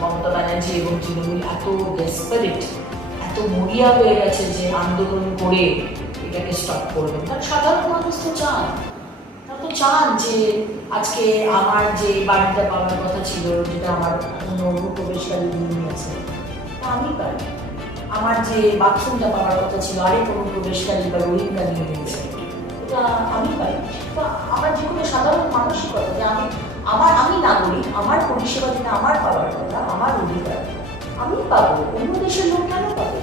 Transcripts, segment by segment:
মমতা ব্যানার্জি এবং তৃণমূল এত ডেসপারেট এত মরিয়া হয়ে গেছে যে আন্দোলন করে এটাকে স্টপ করবেন কারণ সাধারণ মানুষ তো চান। তারা তো চান যে আজকে আমার যে বাড়িটা পাওয়ার কথা ছিল, যেটা আমার অন্য অনুপ্রবেশকারী নিয়ে আছে তা আমি পাই আমার যে বাথরুমটা পাওয়ার কথা ছিল, আরেক অনুপ্রবেশকারী বা রোহিঙ্গা নিয়ে নিয়েছে এটা আমি পাই তো আমার যে কোনো সাধারণ মানসিকতা যে আমি, আমার, আমি নাগরিক, আমার পরিষেবা যেটা আমার আমি পাবো, অন্য দেশের লোক কেন পাবে?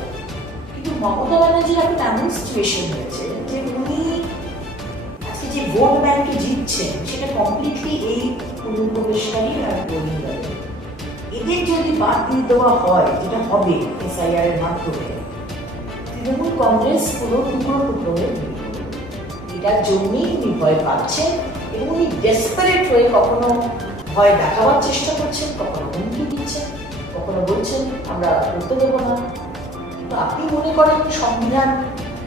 কিন্তু মমতা ব্যানার্জির এখন এমন সিচুয়েশন হয়েছে যে উনি আজকে যে ভোট ব্যাংকে জিতছেন, সেটা কমপ্লিটলি এই অনুপ্রবেশকারী আর রোহিঙ্গাদের এদের যদি বাদ দিয়ে দেওয়া হয়, যেটা হবে এসআইআর এর মাধ্যমে, তৃণমূল কংগ্রেস পুরো টুকরো টুকরো হয়ে এটার জন্যই উনি ভয় পাচ্ছেন এবং উনি ডেসপারেট হয়ে কখনো ভয় দেখাবার চেষ্টা করছেন, কখনো হুমকি দিচ্ছেন। কখনো বলছেন আমরা করতে দেবো না। কিন্তু আপনি মনে করেন সংবিধান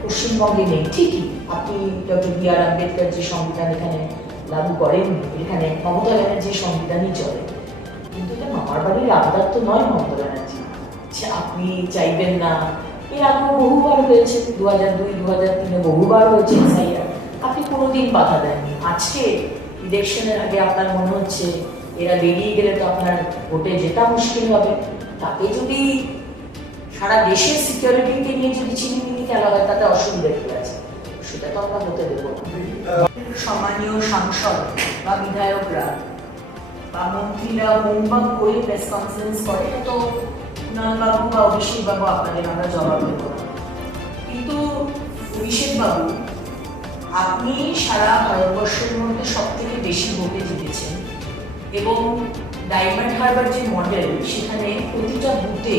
পশ্চিমবঙ্গে নেই? ঠিকই, আপনি ডক্টর বি আর আম্বেদকর যে সংবিধান এখানে লাগু করেননি এখানে মমতা ব্যানার্জির সংবিধানই চলে। কিন্তু এটা মামার বাড়ির আবদার তো নয় মমতা ব্যানার্জি। যে আপনি চাইবেন না। এর আগেও বহুবার হয়েছে দু হাজার দুই দু হাজার তিনে বহুবার হয়েছে আপনি কোনোদিন বাধা দেননি। আজকে ইলেকশনের আগে আপনার মনে হচ্ছে এরা বেরিয়ে গেলে তো আপনার ভোটে জেতা মুশকিল হবে। তাকে যদি সারা দেশের সিকিউরিটিকে নিয়ে যদি চিনিমিনি খেলা হয়, তাতে অসুবিধা কি আছে? সেটা তো আমরা হতে দেবো সম্মানীয় সাংসদ বা বিধায়করা বা মন্ত্রীরা হোমওয়ার্ক করে প্রেস কনফারেন্স করে, তো কুণালবাবু বা অভিষেক বাবু আপনাদের আমরা জবাব দেবো কিন্তু অভিষেক বাবু, আপনি সারা ভারতবর্ষের মধ্যে সব থেকে বেশি ভোটে জিতেছেন। এবং ডায়মন্ড হারবার যে মডেল, সেখানে প্রতিটা বুথে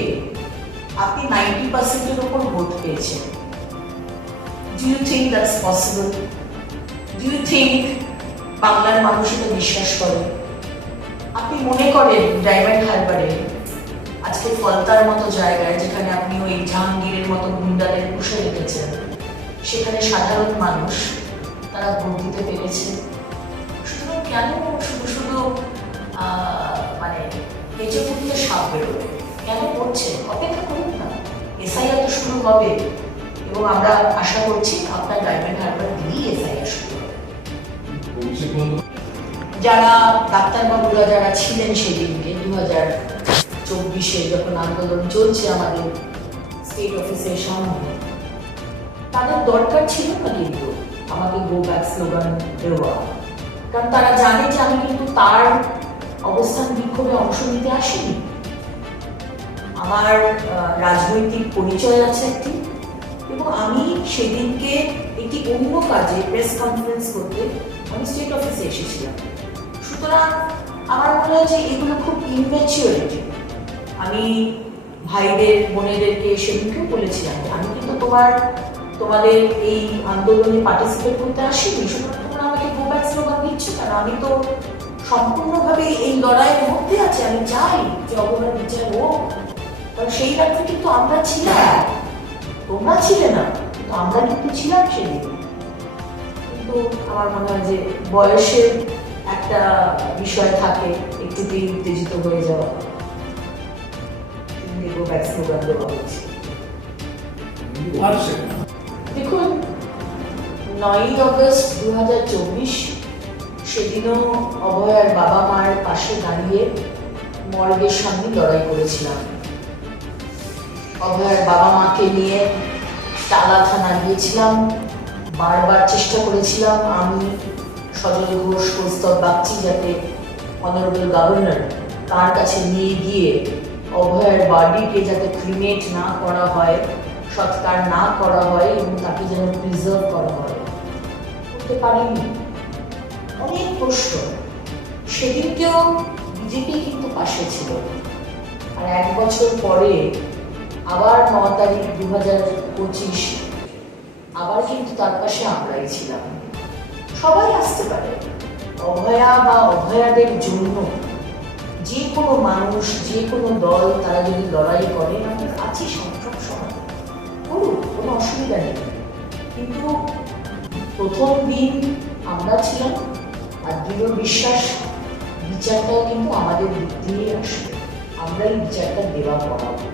আপনি নাইনটি পার্সেন্টের ওপর ভোট পেয়েছেন। Do you think that's possible do you think বাংলার মানুষ এটা বিশ্বাস করে? আপনি মনে করেন ডায়মন্ড হারবারে আজকে ফলতার মতো জায়গায় যেখানে আপনি ওই জাহাঙ্গীরের মতো গুন্ডাদের পুষে রেখেছেন, সেখানে সাধারণ মানুষ তারা ভোট দিতে পেরেছে। শুধু কেন শুধু শুধু মানে পেঁচে ফুটতে সাপ বেরোবে কেন করছে অপেক্ষা করুন না। এসআইআর তো শুরু হবে। এবং আমরা আশা করছি আপনার ডায়মন্ড হারবার দিয়েই এসআইআর শুরু হবে। যারা ডাক্তারবাবুরা যারা ছিলেন সেদিনকে দু হাজার চব্বিশে যখন আন্দোলন চলছে আমাদের স্টেট অফিসের সামনে, তাদের দরকার ছিল না কিন্তু আমাকে গো ব্যাক স্লোগান দেওয়া। কারণ তারা জানে যে আমি কিন্তু তার অবস্থান বিক্ষোভে অংশ নিতে আসিনি? আমার রাজনৈতিক পরিচয় আছে একটি, এবং আমি সেদিনকে একটি অন্য কাজে প্রেস কনফারেন্স করতে আমি স্টেট অফিসে এসেছিলাম। সুতরাং আমার মনে হয় যে এগুলো খুব ইনম্যাচিওরিটি আমি ভাইদের, বোনেদেরকে সেদিনকেও বলেছিলাম আমি কিন্তু তোমার, তোমাদের এই আন্দোলনে পার্টিসিপেট করতে আসিনি। সুতরাং তোমরা আমাকে গো ব্যাক স্লোগান দিচ্ছ, কেন আমি তো সম্পূর্ণভাবে এই লড়াইয়ের মধ্যে আছে আমি চাই যে অবহেলা বিচার হোক। কারণ সেই রাত্রে কিন্তু আমরা ছিলাম। তোমরা ছিলে না কিন্তু আমরা কিন্তু ছিলাম সেদিন। কিন্তু আমার মনে হয় যে বয়সের একটা বিষয় থাকে একটুতেই উত্তেজিত হয়ে যাওয়া। দেখুন নয়ই অগস্ট দু হাজার চব্বিশ সেদিনও অভয়ার বাবা মার পাশে দাঁড়িয়ে মর্গের সামনে লড়াই করেছিলাম। অভয়ার বাবা মাকে নিয়ে টালা থানা গিয়েছিলাম, বারবার চেষ্টা করেছিলাম আমি সজল ঘোষ কৌস্তব বাগচি যাতে অনারেবল গভর্নর তার কাছে নিয়ে গিয়ে অভয়ার বাড়িকে যাতে ক্রিমেট না করা হয়, সৎকার না করা হয় এবং তাকে যেন প্রিজার্ভ করা হয়। করতে পারিনি। অনেক প্রশ্ন। সেদিনকেও বিজেপি কিন্তু পাশে ছিল। আর এক বছর পরে আবার ন তারিখ দু হাজার পঁচিশ, আবার কিন্তু তার পাশে আমরাই ছিলাম। সবাই আসতে পারে। অভয়া বা অভয়াদের জন্য যে কোনো মানুষ, যে কোনো দল, তারা যদি লড়াই করে, আমরা আছি সব সময় করুক কোনো অসুবিধা নেই। কিন্তু প্রথম দিন আমরা ছিলাম দৃঢ় বিশ্বাস বিচারটাও কিন্তু আমাদের দিয়েই আসবে আমরা আমরাই বিচারটা দেওয়া করাবো